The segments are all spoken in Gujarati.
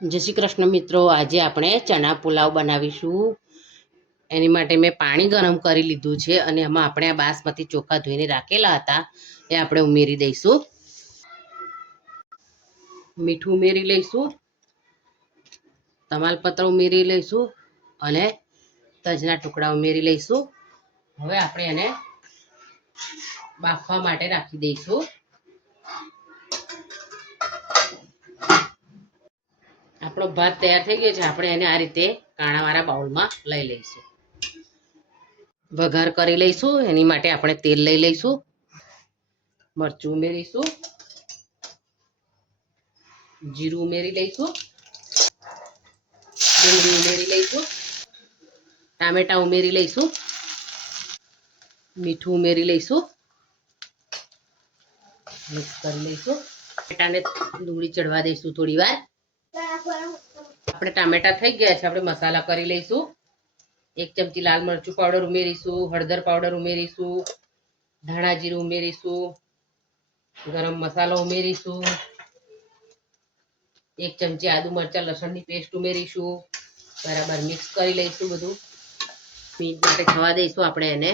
જય શ્રી કૃષ્ણ મિત્રો, આજે આપણે ચણા પુલાવ બનાવીશું। એની માટે મેં પાણી ગરમ કરી લીધું છે અને એમાં આપણે આ બાસમતી ચોખા ધોઈને રાખેલા હતા એ આપણે ઉમેરી દઈશું। મીઠું ઉમેરી લઈશું, તમાલપત્ર ઉમેરી લઈશું અને તજના ટુકડા ઉમેરી લઈશું। હવે આપણે એને બાફવા માટે રાખી દઈશું। આપણો ભાત તૈયાર થઈ ગયો છે। આપણે એને આ રીતે કાણાવાળા બાઉલમાં લઈ લઈશું। વઘાર કરી લઈશું। એની માટે આપણે તેલ લઈ લઈશું, મરચું ઉમેરીશું, જીરું ઉમેરી લઈશું, ડુંગળી ઉમેરી લઈશું, ટામેટા ઉમેરી લઈશું, મીઠું ઉમેરી લઈશું, મિક્સ કરી લઈશું। ટામેટાને ડુંગળી ચડવા દઈશું થોડી વાર। આપણે ટામેટા થઈ ગયા છે, આપણે મસાલા કરી લઈશું। 1 ચમચી લાલ મરચું પાવડર ઉમેરીશું, હળદર પાવડર ઉમેરીશું, ધાણા જીરું ઉમેરીશું, ગરમ મસાલો ઉમેરીશું, 1 ચમચી આદુ મરચાં લસણની પેસ્ટ ઉમેરીશું। બરાબર મિક્સ કરી લઈશું બધું। મિનિટ માટે થવા દઈશું આપણે એને।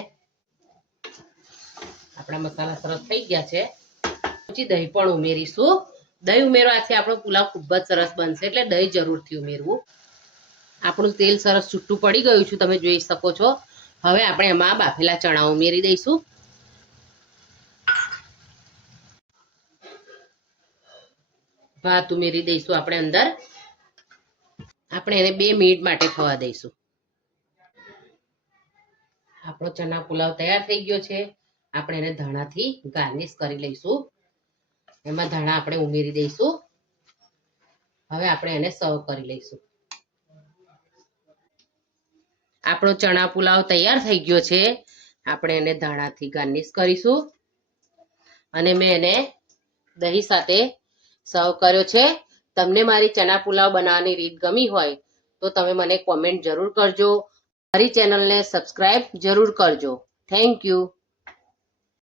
આપણા મસાલા સરસ થઈ ગયા છે। પછી દહીં પણ ઉમેરીશું। દહીં ઉમેરવાથી આપણો પુલાવ ખૂબ જ સરસ બનશે, એટલે દહીં જરૂરથી ઉમેરવું। આપણું તેલ સરસ છૂટું પડી ગયું છે, તમે જોઈ શકો છો। હવે આપણે એમાં બાફેલા ચણા ઉમેરી દઈશું। ભાત ઉમેરી દઈશું આપણે અંદર। આપણે એને 2 મિનિટ માટે થવા દઈશું। આપણો ચણા પુલાવ તૈયાર થઈ ગયો છે। આપણે એને ધાણાથી ગાર્નિશ કરી લઈશું। એમાં ધાણા આપણે ઉમેરી દઈશું। હવે આપણે એને સર્વ કરી લઈશું। આપણો ચણા પુલાવ તૈયાર થઈ ગયો છે। આપણે એને ધાણાથી ગાર્નિશ કરીશું અને મેં એને દહીં સાથે સર્વ કર્યો છે। તમને મારી ચણા પુલાવ બનાવવાની રીત ગમી હોય તો તમે મને કોમેન્ટ જરૂર કરજો। મારી ચેનલને સબસ્ક્રાઇબ જરૂર કરજો। Thank you.